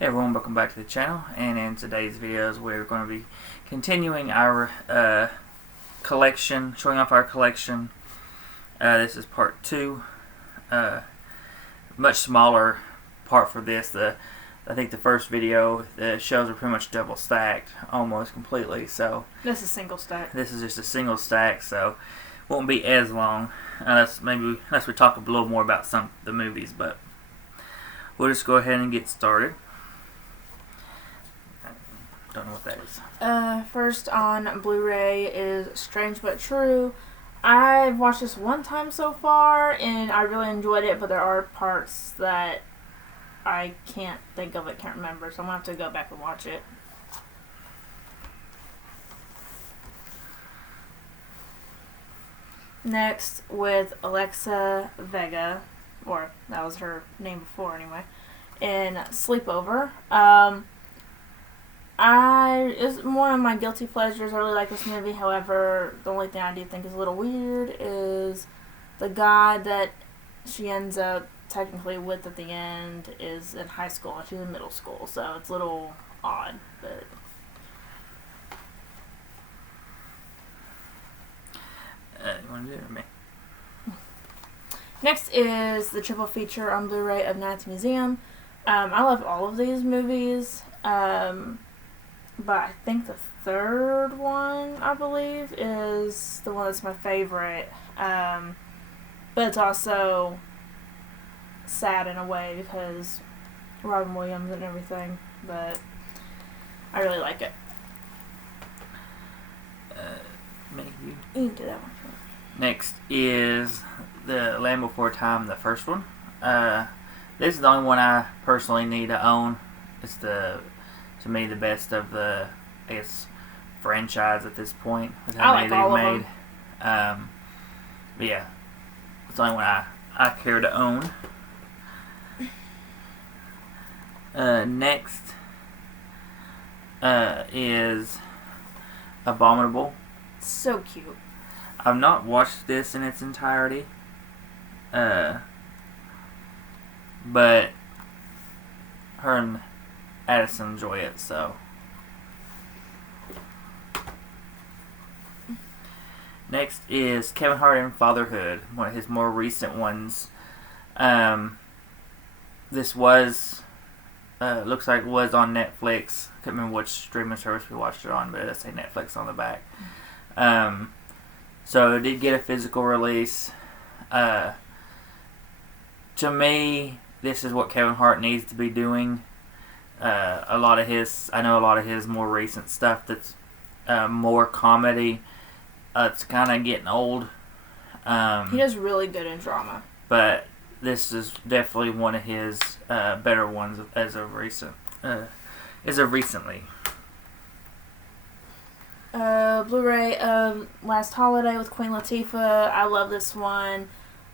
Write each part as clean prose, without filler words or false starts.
Hey everyone, welcome back to the channel, and in today's videos we're going to be continuing our collection, showing off our collection. This is part 2, much smaller part for this. I think the first video, the shelves are pretty much double stacked, almost completely, so this is single stack. This is just a single stack, so won't be as long, unless we talk a little more about some of the movies, but we'll just go ahead and get started. Don't know what that is. First on Blu-ray is Strange But True. I've watched this one time so far, and I really enjoyed it, but there are parts that I can't think of it, can't remember, so I'm going to have to go back and watch it. Next, with Alexa Vega, or that was her name before anyway, in Sleepover. It's one of my guilty pleasures. I really like this movie. However, the only thing I do think is a little weird is the guy that she ends up technically with at the end is in high school and she's in middle school, so it's a little odd. But You want to do it or me? next is the triple feature on Blu-ray of Night at the Museum. I love all of these movies. But I think the third one, I believe, is the one that's my favorite. But it's also sad in a way because Robin Williams and everything. But I really like it. Me, you. You can do that one. Next is the Land Before Time, the first one. This is the only one I personally need to own. It's to me, the best of the, I guess, franchise at this point. With how many all they've of made. But yeah, it's the only one I care to own. Next is Abominable. So cute. I've not watched this in its entirety. But her and Addison enjoy it, so. Next is Kevin Hart in Fatherhood, one of his more recent ones. This was, looks like it was on Netflix. I can't remember which streaming service we watched it on, but it does say Netflix on the back. So it did get a physical release. To me, this is what Kevin Hart needs to be doing. I know a lot of his more recent stuff that's more comedy. It's kind of getting old. He does really good in drama. But this is definitely one of his better ones as of recently. Blu-ray of Last Holiday with Queen Latifah. I love this one.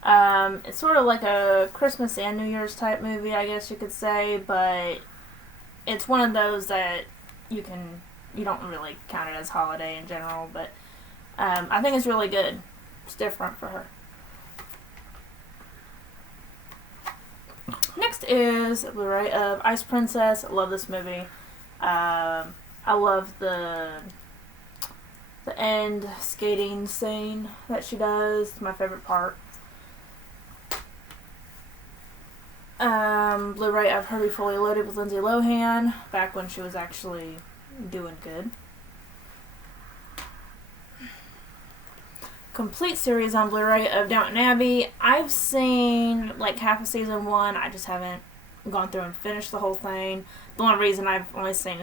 It's sort of like a Christmas and New Year's type movie, I guess you could say, but it's one of those that you don't really count it as holiday in general, but I think it's really good. It's different for her. Next is a Blu-ray of Ice Princess. I love this movie. I love the end skating scene that she does. It's my favorite part. Blu-ray of Herbie Fully Loaded with Lindsay Lohan, back when she was actually doing good. Complete series on Blu-ray of Downton Abbey. I've seen like half of season 1. I just haven't gone through and finished the whole thing. The only reason I've only seen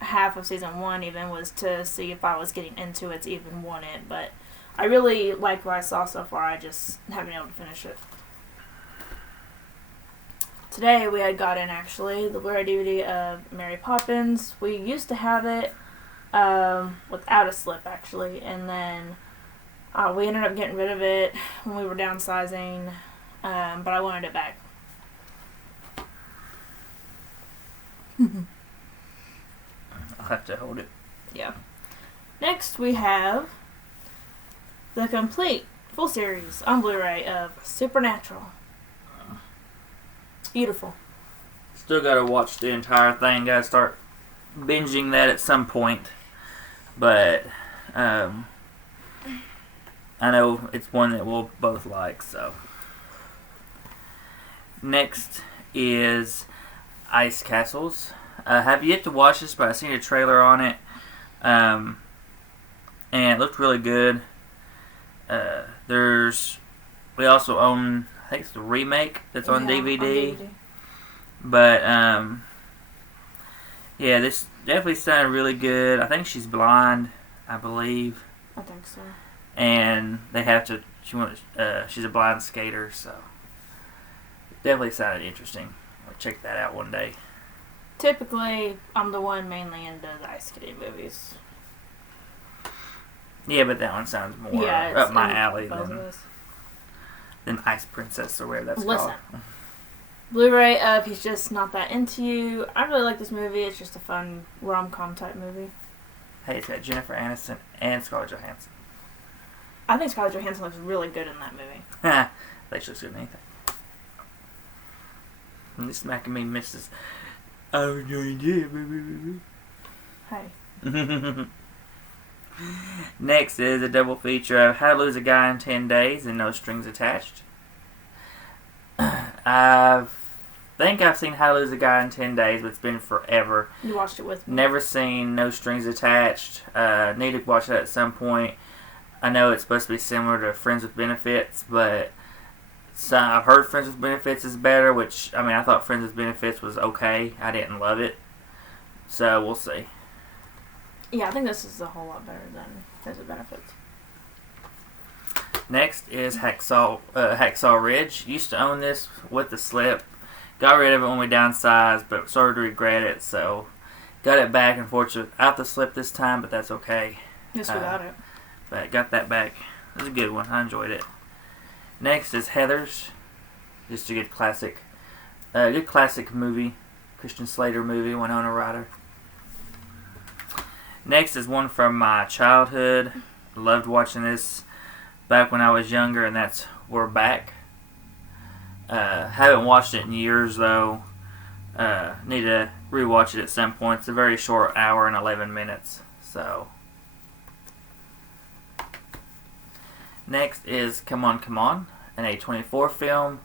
half of season 1 even was to see if I was getting into it to even want it, but I really like what I saw so far. I just haven't been able to finish it. Today we had gotten actually the Blu-ray DVD of Mary Poppins. We used to have it without a slip actually, and then we ended up getting rid of it when we were downsizing, but I wanted it back. I'll have to hold it. Yeah. Next we have the complete full series on Blu-ray of Supernatural. Beautiful. Still gotta watch the entire thing. Gotta start binging that at some point. But I know it's one that we'll both like. So next is Ice Castles. I have yet to watch this, but I've seen a trailer on it, and it looked really good. We also own, I think it's the remake that's on DVD. But yeah, this definitely sounded really good. I think she's blind, I believe. I think so. And they have to. She's a blind skater, so definitely sounded interesting. I'll check that out one day. Typically, I'm the one mainly into the ice skating movies. Yeah, but that one sounds more up my alley than Ice Princess or whatever that's called. Blu-ray, if he's just not that into you, I really like this movie. It's just a fun rom-com type movie. Hey, it's got Jennifer Aniston and Scarlett Johansson. I think Scarlett Johansson looks really good in that movie. Ha! They should looks good in anything. And you're smacking me, Mrs. Oh, yeah. Hey. Next is a double feature of How to Lose a Guy in 10 Days and No Strings Attached. I think I've seen How to Lose a Guy in 10 Days, but it's been forever. You watched it with me. Never seen No Strings Attached. Need to watch that at some point. I know it's supposed to be similar to Friends with Benefits, but I've heard Friends with Benefits is better, which, I mean, I thought Friends with Benefits was okay. I didn't love it. So, we'll see. Yeah, I think this is a whole lot better than Friends with Benefits. Next is Hacksaw Ridge. Used to own this with the slip. Got rid of it when we downsized, but started to regret it, so got it back, unfortunately, without the slip this time, but that's okay. Just without it. But got that back. It was a good one. I enjoyed it. Next is Heathers. Just a good classic movie. Christian Slater movie, Winona Ryder. Next is one from my childhood. Loved watching this back when I was younger, and that's We're Back. Haven't watched it in years, though. Need to rewatch it at some point. It's a very short hour and 11 minutes. So, next is Come On, Come On, an A24 film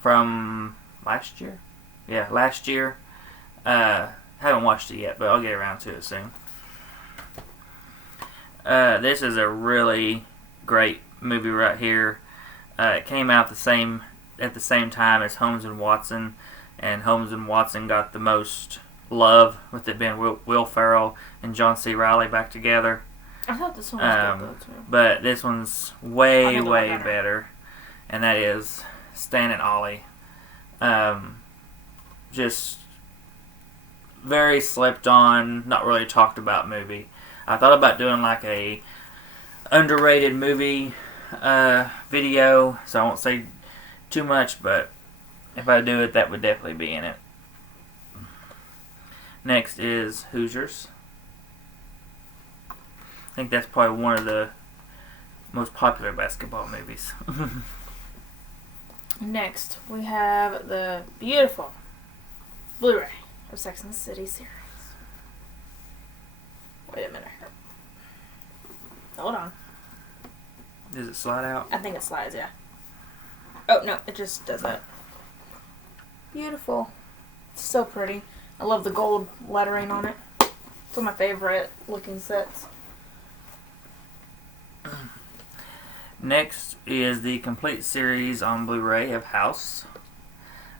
from last year. Yeah, last year. Haven't watched it yet, but I'll get around to it soon. This is a really great movie right here. It came out at the same time as Holmes and Watson, and Holmes and Watson got the most love with it being Will Ferrell and John C. Reilly back together. I thought this one was good though too. But this one's way better, and that is Stan and Ollie. Just very slept on, not really talked about movie. I thought about doing like a underrated movie video, so I won't say too much, but if I do it, that would definitely be in it. Next is Hoosiers. I think that's probably one of the most popular basketball movies. Next, we have the beautiful Blu-ray of Sex and the City series. Wait a minute. Hold on. Does it slide out? I think it slides, yeah. Oh, no, it just does that. Beautiful. It's so pretty. I love the gold lettering on it. It's one of my favorite looking sets. Next is the complete series on Blu-ray of House.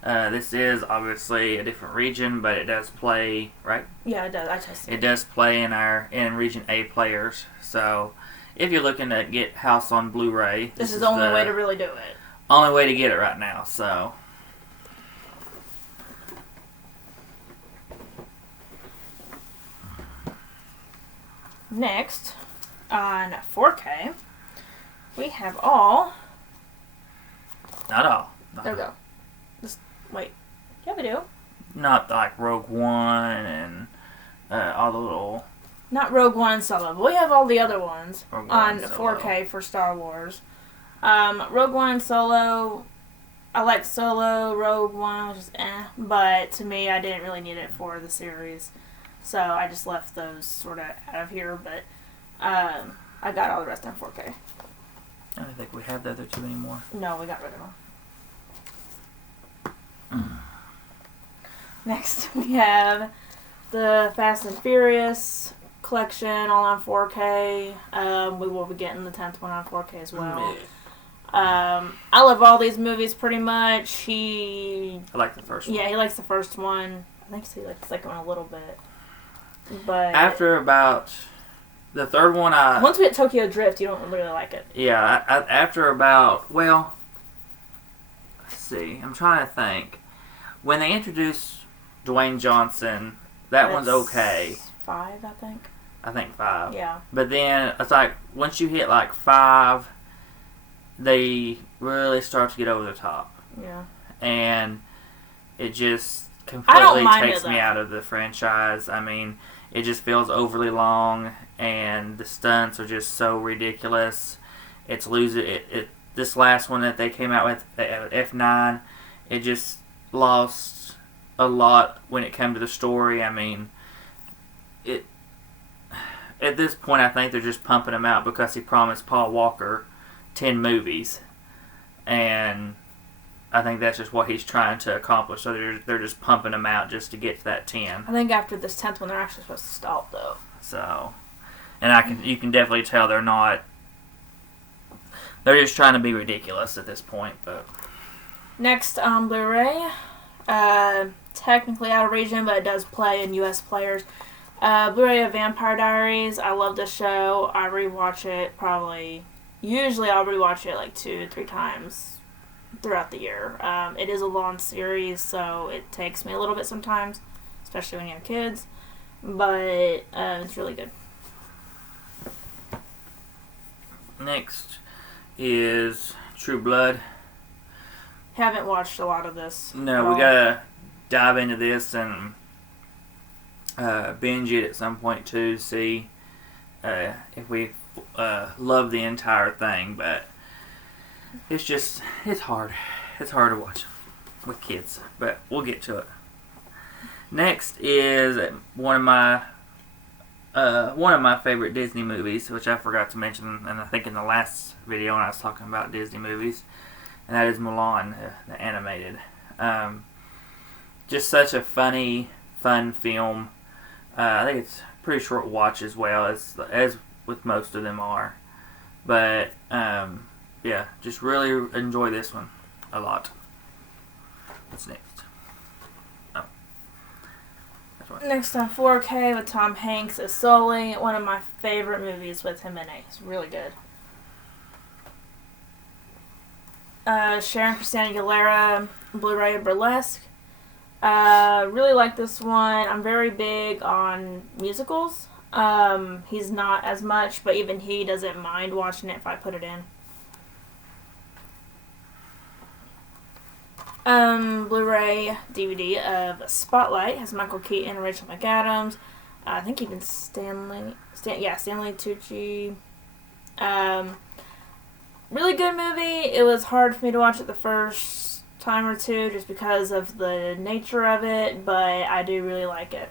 This is obviously a different region, but it does play, right? Yeah, it does. I tested it. It does play in Region A players. So, if you're looking to get House on Blu-ray, this is the only way to really do it. Only way to get it right now, so. Next, on 4K, we have all. Not all. There we go. Just wait. Yeah, we do. Not like Rogue One and all the little. Not Rogue One Solo, but we have all the other ones on Solo. 4K for Star Wars. Rogue One Solo I like Solo, Rogue One, which is but to me, I didn't really need it for the series, so I just left those sort of out of here. But I got all the rest on 4K. I don't think we have the other two anymore. No, we got rid of them. Next, we have the Fast and Furious collection, all on 4K. We will be getting the 10th one on 4K as well. I love all these movies pretty much. I like the first one. Yeah, he likes the first one. I think he likes the second one a little bit. But after about the third one, once we hit Tokyo Drift, you don't really like it. Yeah, after about, well, let's see. I'm trying to think. When they introduced Dwayne Johnson, that's one's okay. 5, I think. I think 5. Yeah. But then it's like once you hit like 5, they really start to get over the top. Yeah. And it just completely takes me out of the franchise. I mean, it just feels overly long, and the stunts are just so ridiculous. It's losing it. This last one that they came out with, F9, it just lost a lot when it came to the story. I mean, at this point, I think they're just pumping him out because he promised Paul Walker 10 movies, and I think that's just what he's trying to accomplish. So they're just pumping him out just to get to that 10. I think after this 10th one, they're actually supposed to stop though. So, and you can definitely tell they're not. They're just trying to be ridiculous at this point. But next on Blu-ray, technically out of region, but it does play in U.S. players. Blu-ray of Vampire Diaries. I love this show. I rewatch it usually I'll rewatch it like 2-3 times throughout the year. It is a long series, so it takes me a little bit sometimes, especially when you have kids, but it's really good. Next is True Blood. Haven't watched a lot of this. No, we gotta dive into this and binge it at some point too, see if we love the entire thing, but it's hard. It's hard to watch with kids, but we'll get to it. Next is one of my favorite Disney movies, which I forgot to mention, and I think in the last video when I was talking about Disney movies, and that is Mulan, the animated. Just such a fun film. I think it's a pretty short watch as well, as with most of them are. But, yeah, just really enjoy this one a lot. What's next? Oh. That's right. Next on 4K with Tom Hanks is Sully, one of my favorite movies with him in it. It's really good. Sharon Christina Aguilera, Blu-ray of Burlesque. Really like this one. I'm very big on musicals. He's not as much, but even he doesn't mind watching it if I put it in. Blu-ray DVD of Spotlight has Michael Keaton and Rachel McAdams. I think even Stanley Tucci. Really good movie. It was hard for me to watch it the first time or two just because of the nature of it, but I do really like it.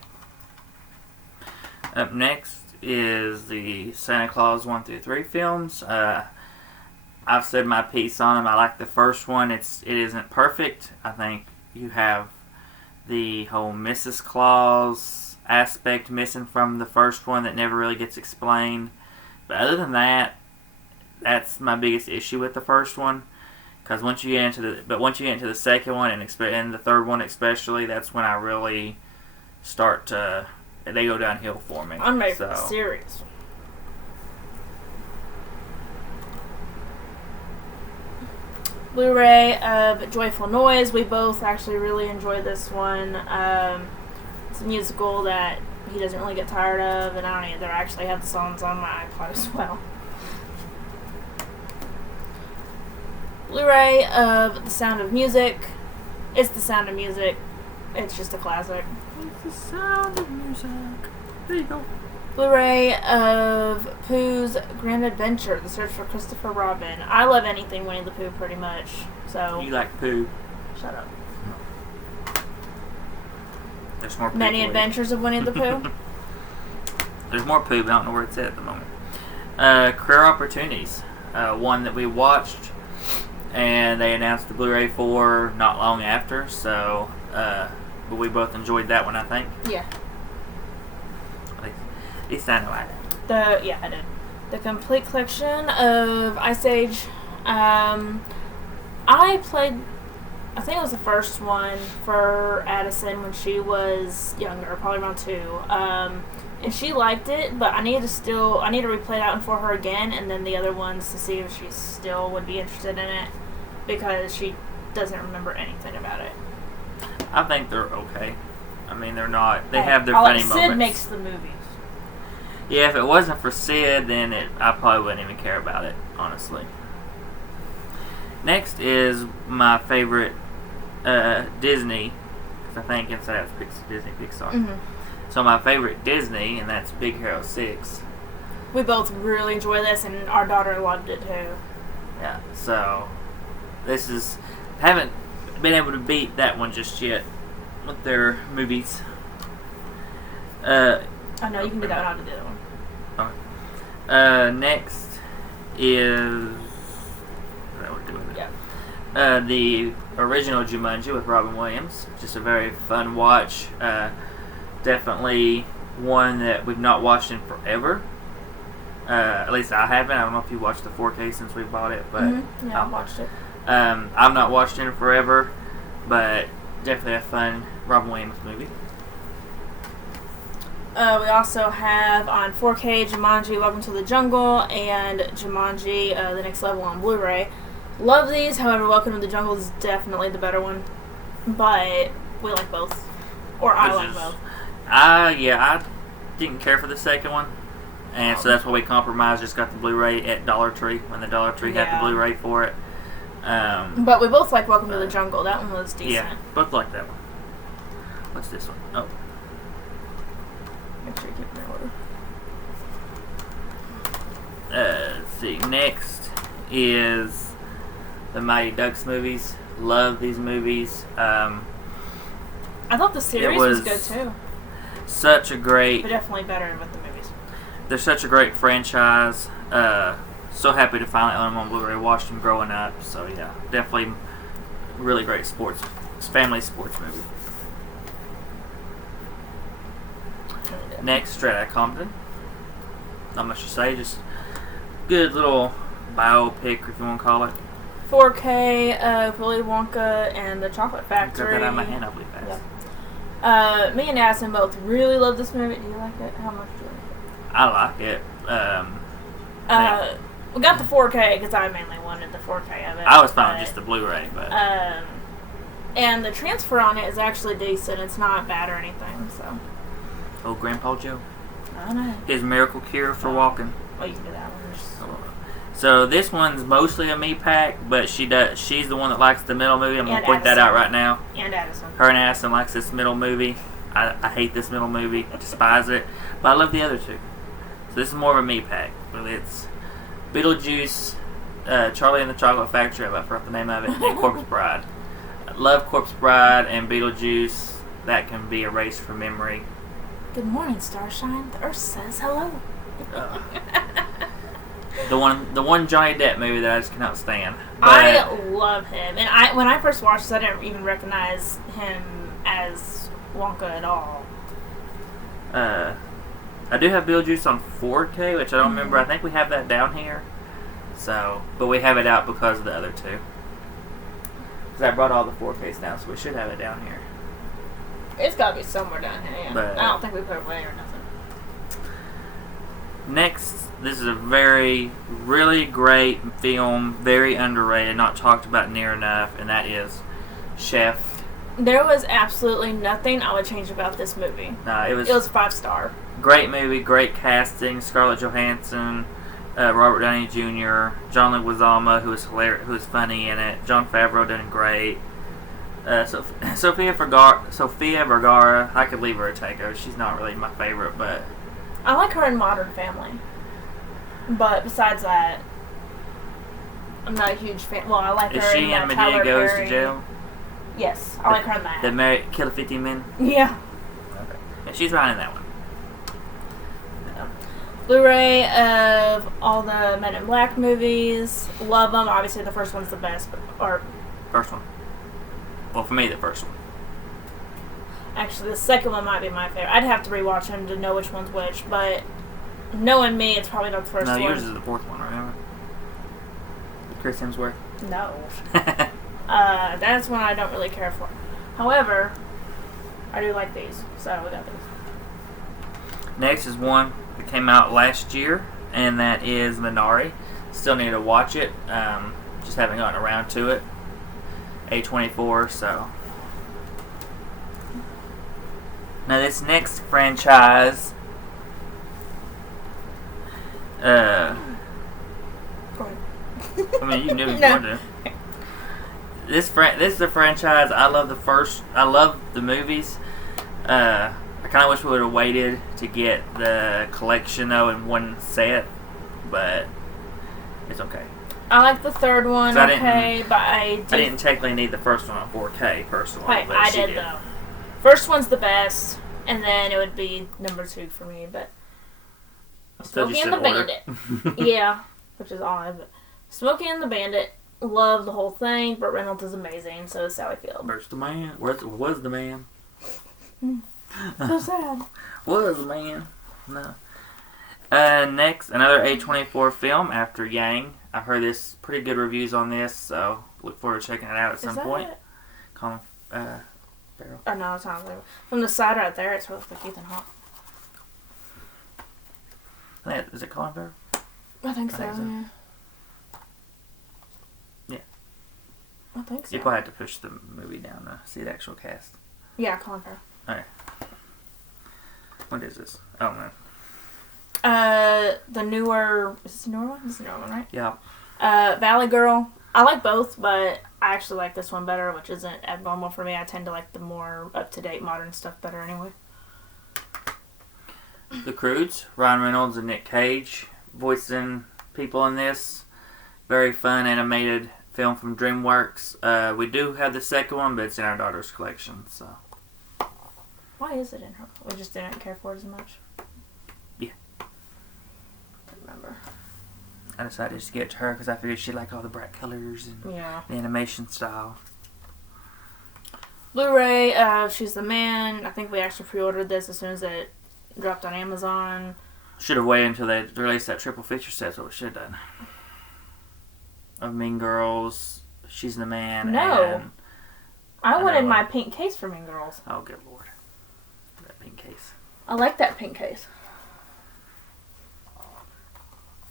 Up next is the Santa Claus 1 through 3 films. I've said my piece on them. I like the first one. It isn't perfect. I think you have the whole Mrs. Claus aspect missing from the first one that never really gets explained. But other than that, that's my biggest issue with the first one. Because once you get into the second one and the third one especially, that's when I really start to. They go downhill for me. I'm ready for the series. Blu-ray of Joyful Noise. We both actually really enjoy this one. It's a musical that he doesn't really get tired of, and I don't either. I actually have the songs on my iPod as well. Blu-ray of The Sound of Music. It's The Sound of Music. It's just a classic. It's the sound of music. There you go. Blu-ray of Pooh's Grand Adventure: The Search for Christopher Robin. I love anything Winnie the Pooh, pretty much. So You like Pooh. shut up. There's more Pooh. Many for you. Adventures of Winnie the Pooh. There's more Pooh, but I don't know where it's at the moment. Career Opportunities. One that we watched, and they announced the Blu-ray for not long after, so, but we both enjoyed that one, I think. Yeah. At least I know I did. I did. The complete collection of Ice Age. I played, I think it was the first one for Addison when she was younger, probably around 2. And she liked it, but I need to replay that one for her again, and then the other ones to see if she still would be interested in it, because she doesn't remember anything about it. I think they're okay. I mean, they're not. They have their funny moments. Sid makes the movies. Yeah, if it wasn't for Sid, then I probably wouldn't even care about it, honestly. Next is my favorite Disney, because I think inside it's Disney Pixar. Mm-hmm. So my favorite Disney, and that's Big Hero 6. We both really enjoy this, and our daughter loved it too. Yeah, so this is... haven't been able to beat that one just yet with their movies. Oh no, you can do that one. I'll do the other one. Next is... Yeah. The original Jumanji with Robin Williams. Just a very fun watch. Definitely one that we've not watched in forever. At least I haven't. I don't know if you watched the 4K since we bought it, but Yeah, I watched it. I've not watched it in forever, but definitely a fun Robin Williams movie. We also have on 4K Jumanji: Welcome to the Jungle and Jumanji: The Next Level on Blu-ray. Love these, however, Welcome to the Jungle is definitely the better one, but we like both, or I like both. I didn't care for the second one, and so that's why we compromised. Just got the Blu-ray at Dollar Tree when the Dollar Tree had the Blu-ray for it. But we both like Welcome to the Jungle. That one was decent. Yeah, both like that one. What's this one? Oh. Make sure you keep it in order. Let's see. Next is the Mighty Ducks movies. Love these movies. I thought the series was good too. Such a great... But definitely better with the movies. They're such a great franchise. So happy to finally own them on Blu-ray. Watched them growing up. So yeah, definitely really great family sports movie. Next, Straight Outta Compton. Not much to say, just good little biopic, if you want to call it. 4K, Willy Wonka and the Chocolate Factory. Got that out of my hand awfully fast. Yep. Me and Addison both really love this movie. Do you like it? How much do you like I like it. We got the 4K because I mainly wanted the 4K of it. I was fine with just the Blu-ray, but... and the transfer on it is actually decent. It's not bad or anything, so... Oh, Grandpa Joe. I know. His miracle cure for walking. Oh, you can do that one. So this one's mostly a me pack, but she's the one that likes the middle movie. I'm going to point that out right now. And Addison. Her and Addison likes this middle movie. I hate this middle movie. I despise it. But I love the other two. So this is more of a me pack. It's Beetlejuice, Charlie and the Chocolate Factory, I forgot the name of it, and Corpse Bride. I love Corpse Bride and Beetlejuice. That can be erased from memory. Good morning, Starshine. The Earth says hello. The one Johnny Depp movie that I just cannot stand. But I love him, and when I first watched this, I didn't even recognize him as Wonka at all. I do have Beetlejuice on 4K, which I don't remember. I think we have that down here. So, but we have it out because of the other two. Because I brought all the 4Ks down, so we should have it down here. It's got to be somewhere down here. Yeah. But, I don't think we put it away or nothing. Next, this is a really great film, very underrated, not talked about near enough, and that is Chef. There was absolutely nothing I would change about this movie. It was 5-star. Great movie, great casting. Scarlett Johansson, Robert Downey Jr., John Leguizamo, who was hilarious, who was funny in it. Jon Favreau doing great. Sofia Vergara, I could leave her a take her. She's not really my favorite, but I like her in Modern Family. But besides that, I'm not a huge fan. Well, I like Is her she in in that Medea Tyler Goes Perry. to Jail? Yes, I like her in that. The Kill 50 Men? Yeah. Okay. Yeah, she's right in that one. Blu-ray of all the Men in Black movies. Love them. Obviously, the first one's the best. First one. Well, for me, the first one. Actually, the second one might be my favorite. I'd have to rewatch them to know which one's which, but knowing me, it's probably not the first one. No, yours is the fourth one, remember? Chris Hemsworth. No. That's one I don't really care for. However, I do like these, so we got these. Next is one that came out last year, and that is Minari. Still need to watch it. Just haven't gotten around to it. A24, so. Now this next franchise, I mean, you knew you wanted to. This is a franchise. I love the movies. I kind of wish we would have waited to get the collection though in one set, but it's okay. I like the third one, I didn't technically need the first one on 4K personally. Wait, but I she did though. First one's the best, and then it would be number 2 for me. But Smokey and the Bandit, yeah, which is odd. But Smokey and the Bandit, love the whole thing. Burt Reynolds is amazing, so is Sally Field. Where's the man? Was the man? So sad. Was the man? No. Next, another A24 film after Yang. I've heard this pretty good reviews on this, so look forward to checking it out at some point. Colin Farrell. Oh no, it's not. From the side right there, it's supposed to look Ethan Hawke. Is it Colin Farrell? I think so. Yeah. I think so. You probably have to push the movie down to see the actual cast. Yeah, Colin Farrell. Alright. What is this? Oh man. The newer. Is this the newer one? This is the newer one, right? Yeah. Valley Girl. I like both, but I actually like this one better, which isn't abnormal for me. I tend to like the more up-to-date modern stuff better anyway. The Croods, Ryan Reynolds and Nick Cage voicing people in this. Very fun animated film from DreamWorks. We do have the second one, but it's in our daughter's collection, so. Why is it in her? We just didn't care for it as much. Yeah. Don't remember. I decided just to get it to her because I figured she'd like all the bright colors and the animation style. Blu-ray, She's the Man. I think we actually pre-ordered this as soon as it dropped on Amazon. Should have waited until they released that triple feature set. That's what we should have done. Of Mean Girls, She's the Man. No. And I wanted my pink case for Mean Girls. Oh, good lord. That pink case. I like that pink case.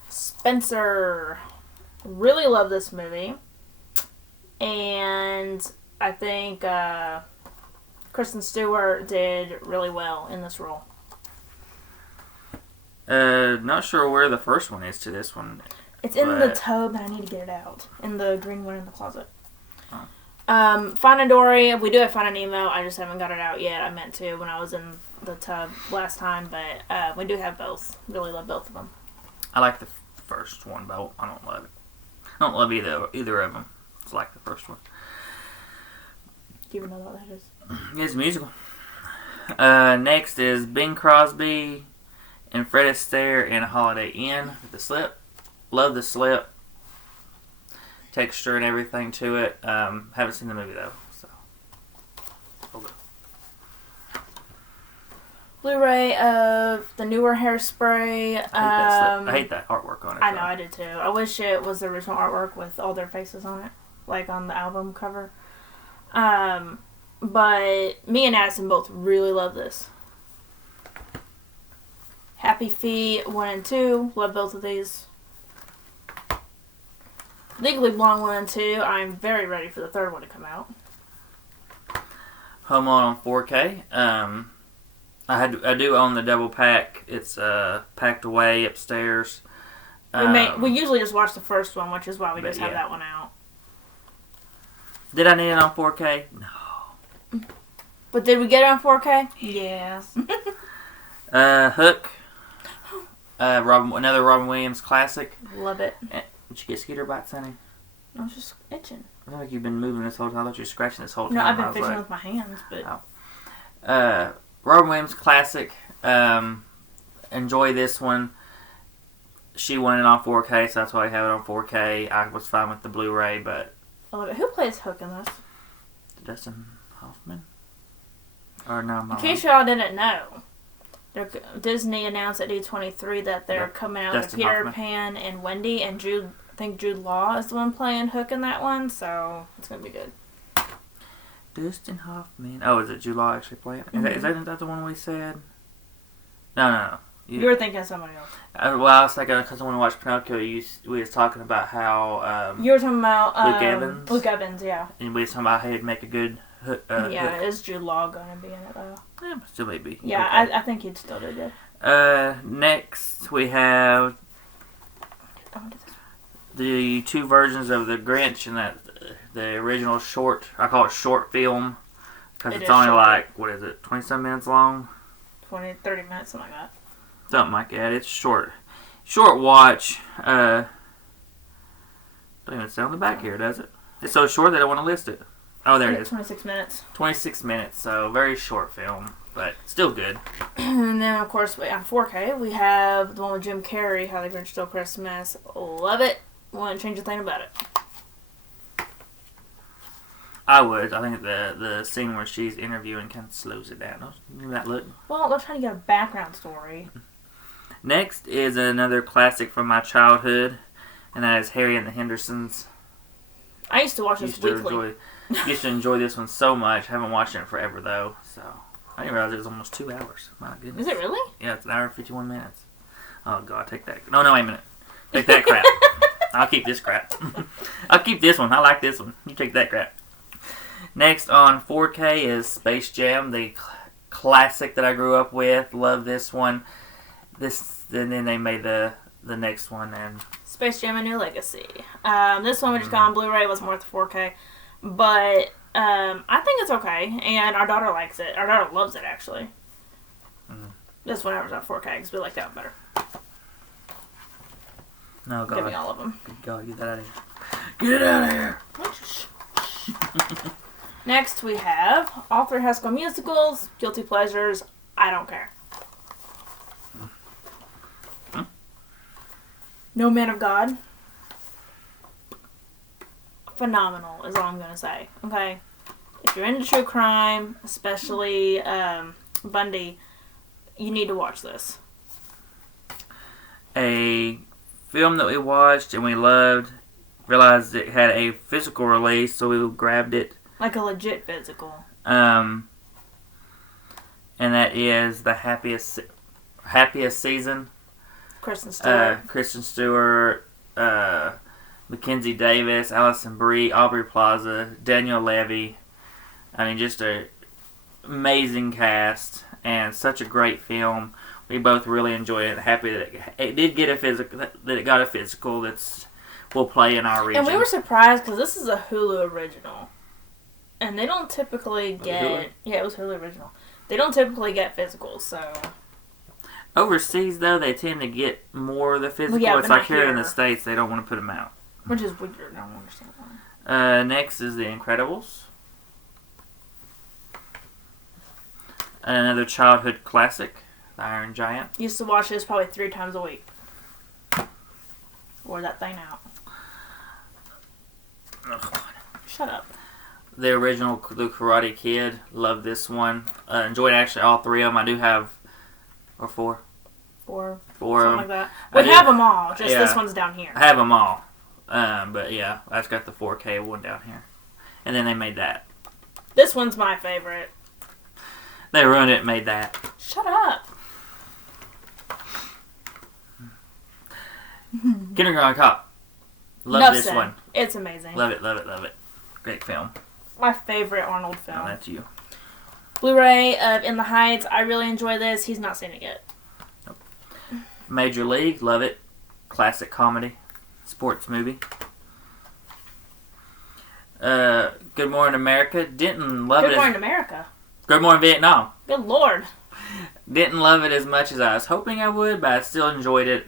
Spencer. Really love this movie. And I think Kristen Stewart did really well in this role. Not sure where the first one is to this one. It's in the tub, and I need to get it out. In the green one in the closet. Finding Dory. We do have Finding Nemo. I just haven't got it out yet. I meant to when I was in the tub last time, but we do have both. Really love both of them. I like the first one, but I don't love it. I don't love either of them. It's like the first one. Do you even know what that is? It's a musical. Next is Bing Crosby and Fred Astaire in Holiday Inn. The Slip. Love The Slip. Texture and everything to it. Haven't seen the movie though, so. Okay. Blu-ray of the newer Hairspray. I hate that artwork on it. I know, I did too. I wish it was the original artwork with all their faces on it, like on the album cover. But me and Addison both really love this. Happy Feet 1 and 2. Love both of these. Legally Blonde 1 and 2. I'm very ready for the third one to come out. Home Alone on 4K. I do own the double pack. It's packed away upstairs. We usually just watch the first one, which is why we just have that one out. Did I need it on 4K? No. But did we get it on 4K? Yes. Hook. Another Robin Williams classic. Love it. Did you get Skeeter bites, honey? I was just itching. I feel like you've been moving this whole time. I thought you were scratching this whole time. No, I've been fishing with my hands, but... Oh. Robin Williams classic. Enjoy this one. She wanted it on 4K, so that's why I have it on 4K. I was fine with the Blu-ray, but... I love it. Who plays Hook in this? Dustin Hoffman? Or no, in case y'all didn't know, Disney announced at D23 that they're coming out with Peter Pan and Wendy, and I think Jude Law is the one playing Hook in that one, so it's going to be good. Dustin Hoffman. Oh, is it Jude Law actually playing? Mm-hmm. Isn't that the one we said? No. You were thinking of somebody else. Well, I was thinking, because when we watched Pinocchio, we was talking about how... you were talking about... Luke Evans. Luke Evans, yeah. And we was talking about how he'd make a good... Hook. Is Jude Law going to be in it, though? Yeah, still maybe. Yeah, okay. I think he'd still do good. Next, we have... the two versions of The Grinch, and the original short... I call it short film, because it's only short. 20-some minutes long? 20, 30 minutes, something like that. Something like that. It's short watch. Don't even say on the back here, does it? It's so short they don't want to list it. Oh, there it is. 26 minutes. 26 minutes, so very short film, but still good. And then, of course, on 4K, we have the one with Jim Carrey, How the Grinch Stole Christmas. Love it. Wouldn't change a thing about it. I would. I think the scene where she's interviewing kind of slows it down. Look at that look. Well, they're trying to get a background story. Next is another classic from my childhood, and that is Harry and the Hendersons. I used to watch this weekly. Used to enjoy this one so much. I haven't watched it in forever, though, so... I didn't realize it was almost 2 hours. My goodness. Is it really? Yeah, it's 1 hour and 51 minutes. Oh, God, take that. No, wait a minute. Take that crap. I'll keep this crap. I'll keep this one. I like this one. You take that crap. Next on 4K is Space Jam, the classic that I grew up with. Love this one. And then they made the next one. And Space Jam: A New Legacy. This one we just got on Blu-ray. It wasn't worth the 4K. But I think it's okay. And our daughter likes it. Our daughter loves it, actually. This one was on 4K because we like that one better. No, God. Give me all of them. Good God, get that out of here. Get it out of here! Next, we have all 3 High School Musicals, Guilty Pleasures, I don't care. No Man of God. Phenomenal is all I'm going to say. Okay? If you're into true crime, especially Bundy, you need to watch this. A film that we watched and we loved, realized it had a physical release, so we grabbed it. Like a legit physical. And that is The Happiest Season. Kristen Stewart, Mackenzie Davis, Allison Brie, Aubrey Plaza, Daniel Levy. I mean, just a amazing cast and such a great film. We both really enjoyed it. Happy that it did get a physical. That it got a physical that's will play in our region. And we were surprised because this is a Hulu original, and they don't typically get. Hulu? Yeah, it was Hulu original. They don't typically get physicals, so. Overseas, though, they tend to get more of the physical. Well, yeah, it's like here in the States, they don't want to put them out. Which is weird. I don't understand why. Next is The Incredibles. Another childhood classic, The Iron Giant. Used to watch this probably 3 times a week. Wore that thing out. Ugh. Shut up. The original The Karate Kid. Love this one. Enjoyed actually all 3 of them. I do have... Or 4? 4. Something like that. We have them all. Just this one's down here. I have them all. But yeah, I've got the 4K one down here. And then they made that. This one's my favorite. They ruined it and made that. Shut up. Kindergarten Cop. Love this one. It's amazing. Love it. Great film. My favorite Arnold film. Oh, that's you. Blu-ray of In the Heights. I really enjoy this. He's not seen it yet. Nope. Major League. Love it. Classic comedy. Sports movie. Good Morning America. Didn't love it. Good Morning America. Good Morning Vietnam. Good Lord. Didn't love it as much as I was hoping I would, but I still enjoyed it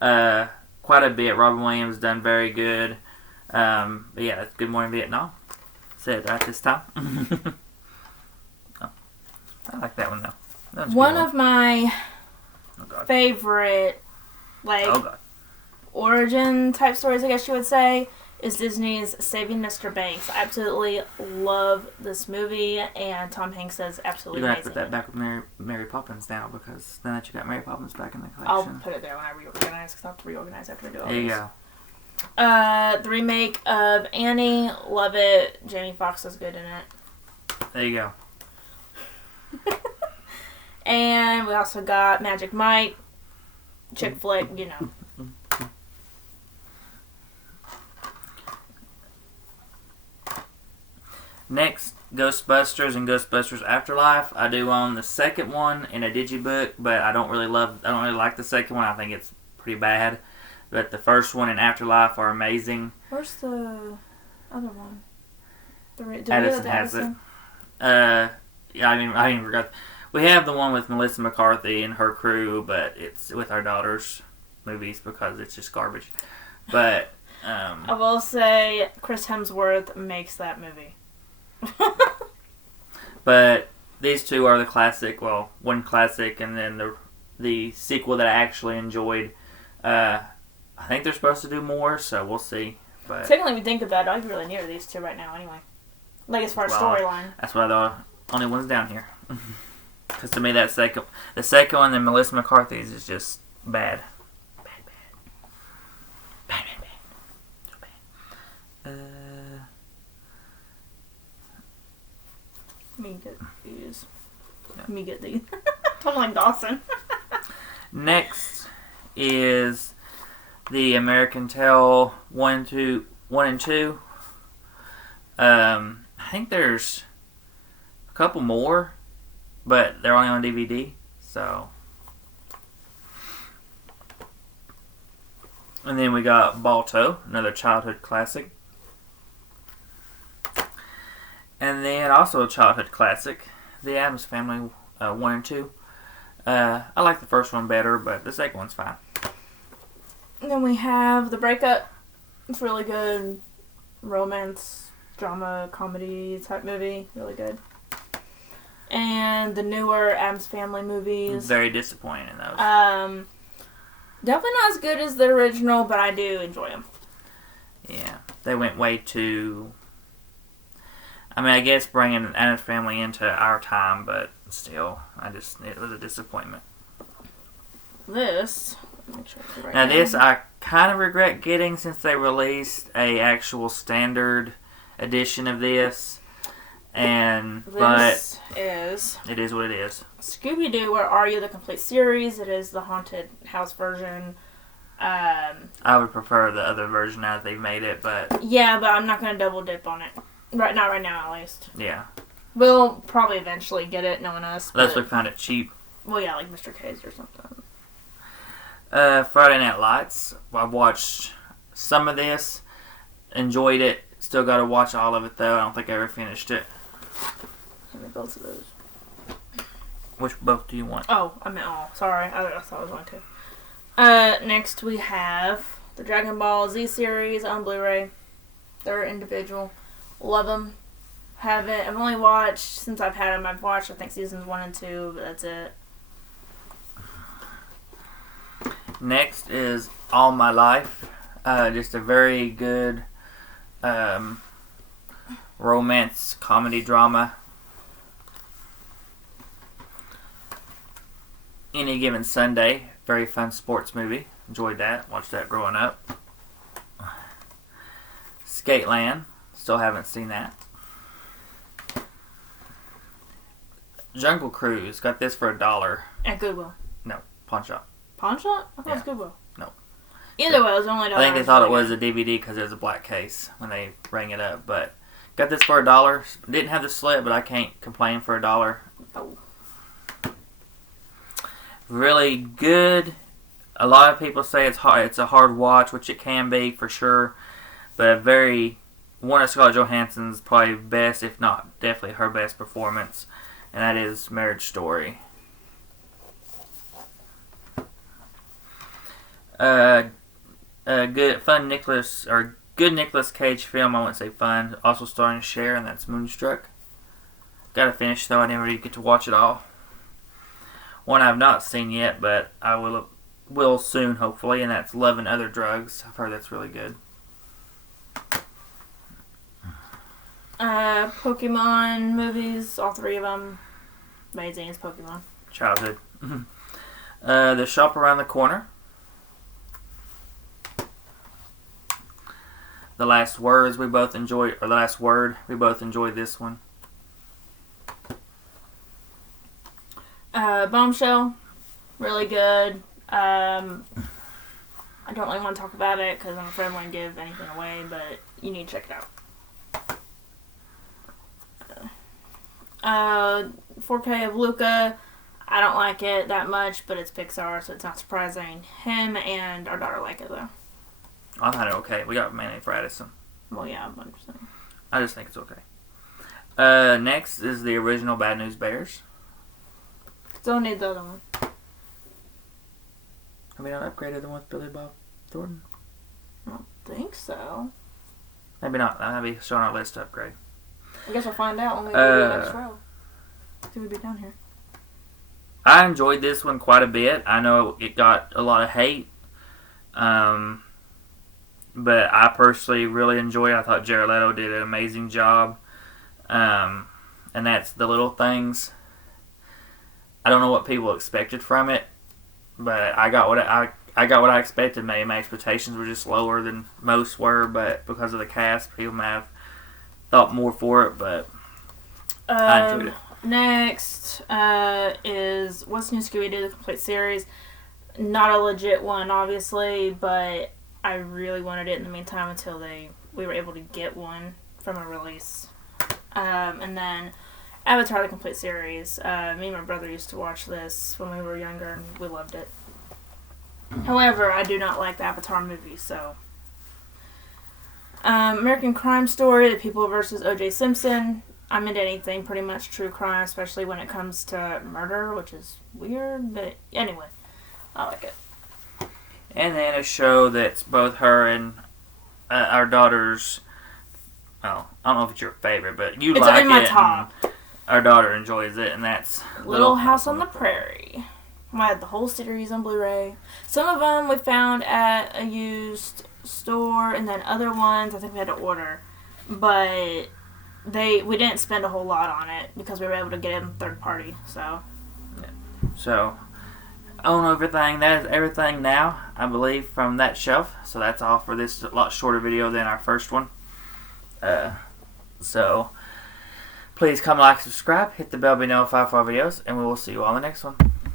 quite a bit. Robin Williams done very good. But yeah, Good Morning Vietnam. Said right this time. Oh, I like that one though. That one's a One good of my Oh god. favorite, like, Oh god. origin type stories, I guess you would say, is Disney's Saving Mr. Banks. I absolutely love this movie, and Tom Hanks is absolutely You're gonna have to amazing. put that back with Mary Poppins now, because now that you got Mary Poppins back in the I'll collection. put it there when I reorganize, because I'll have to reorganize after I do all There you this. go. The remake of Annie, love it. Jamie Foxx is good in it. There you go. And we also got Magic Mike, chick flick, you know. Next, Ghostbusters and Ghostbusters Afterlife. I do own the second one in a digibook, but I don't really like the second one. I think it's pretty bad. But the first one and Afterlife are amazing. Where's the other one? Addison has it. Yeah, I mean, forgot. We have the one with Melissa McCarthy and her crew, but it's with our daughter's movies because it's just garbage. But I will say Chris Hemsworth makes that movie. but these two are the classic. Well, one classic, and then the sequel that I actually enjoyed. I think they're supposed to do more, so we'll see. But Technically, if you think about it, I'm really near these two right now anyway. Like, as far as storyline. that's why the only one's down here. Because to me, the second one, and Melissa McCarthy's is just bad. Bad. So bad. Let me get these. Yeah. Let me get these. I'm like Dawson. Next is the American Tail 1 and 2. I think there's a couple more, but they're only on DVD. So, and then we got Balto, another childhood classic, and then also a childhood classic, The Addams Family 1 and 2. I like the first one better, but the second one's fine. And then we have The Breakup. It's really good. Romance, drama, comedy type movie. Really good. And the newer Addams Family movies. Very disappointing in those. Definitely not as good as the original, but I do enjoy them. Yeah, they went way too. I mean, I guess bringing Addams Family into our time, but still, it was a disappointment. This. Make sure I get the right Now, one. this I kind of regret getting since they released a actual standard edition of this, but is it is what it is. Scooby-Doo, Where Are You? The complete series. It is the haunted house version. I would prefer the other version now that they've made it, but Yeah, but I'm not going to double dip on it. Not right now, at least. yeah, We'll probably eventually get it, knowing us. unless But, we find it cheap. well, yeah, like Mr. K's or something. Friday Night Lights. I've watched some of this, enjoyed it. Still got to watch all of it though. I don't think I ever finished it. Give me both of those. Which both do you want? Oh, I meant all. Sorry, I thought I was going to. Next we have the Dragon Ball Z series on Blu-ray. They're individual. Love them. Haven't. I've only watched since I've had them. I've watched I think seasons 1 and 2, but that's it. Next is All My Life. Just a very good romance comedy drama. Any Given Sunday. Very fun sports movie. Enjoyed that. Watched that growing up. Skateland. Still haven't seen that. Jungle Cruise. Got this for $1. At Goodwill. No, pawn shop. Pawn shop? I thought it was Yeah. Goodwill. No. Either way, it was only $1. I think they thought it was a DVD because there's a black case when they rang it up. But got this for $1. Didn't have the slip, but I can't complain for $1. Oh. Really good. A lot of people say it's hard. It's a hard watch, which it can be for sure. But one of Scarlett Johansson's probably best, if not definitely her best performance, and that is Marriage Story. Uh, good Nicolas Cage film. I wouldn't say fun. Also starring Cher, and that's Moonstruck. Gotta finish though. I never really get to watch it all. One I've not seen yet, but I will soon, hopefully, and that's Love and Other Drugs. I've heard that's really good. Pokemon movies, all three of them. Amazing as Pokemon. Childhood. The Shop Around the Corner. The Last Words we both enjoyed, or The Last Word, we both enjoyed this one. Bombshell, really good. I don't really want to talk about it because I'm afraid I'm going to give anything away, but you need to check it out. 4K of Luca, I don't like it that much, but it's Pixar, so it's not surprising. Him and our daughter like it, though. I thought it okay. We got Manny for Addison. Well, yeah, 100%. I just think it's okay. Next is the original Bad News Bears. Still need the other one. Have we not upgraded the one with Billy Bob Thornton? I don't think so. Maybe not. That might be showing our list to upgrade. I guess we'll find out when we do the next row. See what we be down here. I enjoyed this one quite a bit. I know it got a lot of hate. But I personally really enjoyed it. I thought Jared Leto did an amazing job. And that's The Little Things. I don't know what people expected from it, but I got what I expected. Maybe my expectations were just lower than most were, but because of the cast, people may have thought more for it. But I enjoyed it. Next is What's New Scooby-Doo, the complete series. Not a legit one, obviously, but I really wanted it in the meantime until we were able to get one from a release. And then Avatar, the complete series. Me and my brother used to watch this when we were younger, and we loved it. However, I do not like the Avatar movie, so... American Crime Story, The People vs. O.J. Simpson. I'm into anything pretty much true crime, especially when it comes to murder, which is weird, but anyway, I like it. And then a show that's both her and our daughter's... Well, I don't know if it's your favorite, but you like it. It's in my top. Our daughter enjoys it, and that's Little House on the Prairie. I had the whole series on Blu-ray. Some of them we found at a used store, and then other ones I think we had to order. But we didn't spend a whole lot on it because we were able to get it in third party. So, yeah. So own everything. That is everything now, I believe, from that shelf. So that's all for this lot shorter video than our first one. So please come like, subscribe, hit the bell to be notified for our videos, and we will see you on the next one.